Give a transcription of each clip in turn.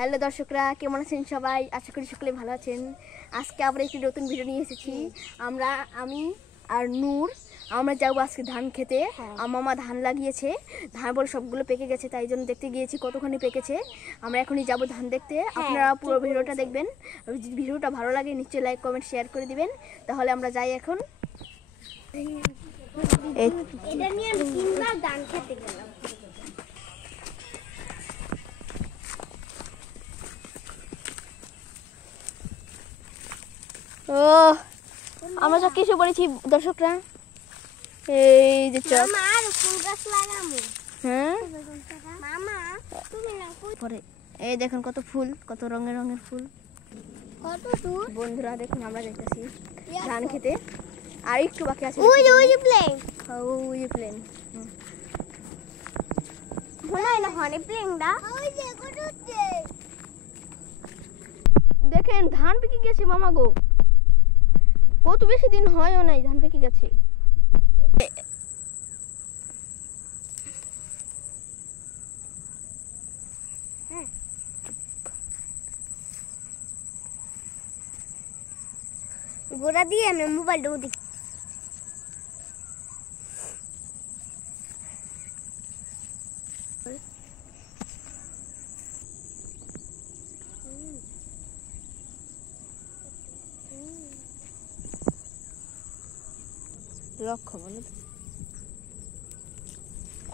Hello দর্শকরা, কেমন আছেন সবাই? আশা করি সকলে ভালো আছেন। আজকে আবার একটি নতুন ভিডিও নিয়ে এসেছি। আমি আর নূর আমরা যাবো আজকে ধান খেতে। মামা ধান লাগিয়েছে, ধান বলে সবগুলো পেকে গেছে, তাই জন্য দেখতে গিয়েছি কতখানি পেকেছে। আমরা এখনই যাব ধান দেখতে। আপনারা পুরো ভিডিওটা দেখবেন। যদি ভিডিওটা ভালো লাগে নিশ্চয়ই লাইক কমেন্ট শেয়ার করে দিবেন। তাহলে আমরা যাই এখন। এটা নিয়ে আমি 3 বার ধান খেতে গেলাম। ও আমরা সব কিছু বলেছি দর্শকরা। এই যে চক মামা আর ফুল গাছ লাগামু। হ্যাঁ মামা তুমি না পরে এই দেখুন কত ফুল, কত রঙের রঙের ফুল। কত দূর বন্ধুরা দেখুন আমরা যাইতেছি ধান খেতে। আর একটু বাকি আছে। ওই যে প্লেন ওই যে প্লেন। মনে হয় না হনে প্লেনটা ওই যে কোথাতে দেখেন ধান পেকে গেছে মামা গো। কত বেশি দিন হয়ও নাই ধান পেকে গেছে। গোড়া দিয়ে আমি মোবাইলটা ওদিক লক্ষ্য বলো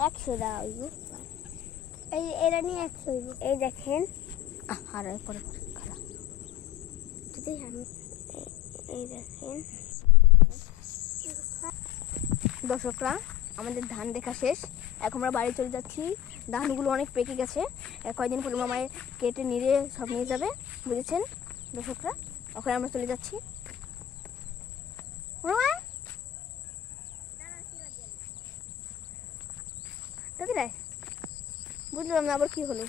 100 টাকা হইব। এই এরা নিয়ে 100 হইব। এই দেখেন আর পরে খালা যদি আমি এই দেখেন দর্শকরা আমাদের ধান দেখা শেষ। এখন আমরা বাড়ি চলে যাচ্ছি। ধানগুলো অনেক পেকে গেছে, কয়েকদিন পরে মামায় কেটে নিয়ে সব নিয়ে যাবে, বুঝেছেন দর্শকরা। এখন আমরা চলে যাচ্ছি। বুঝলাম না আবার কি হলো।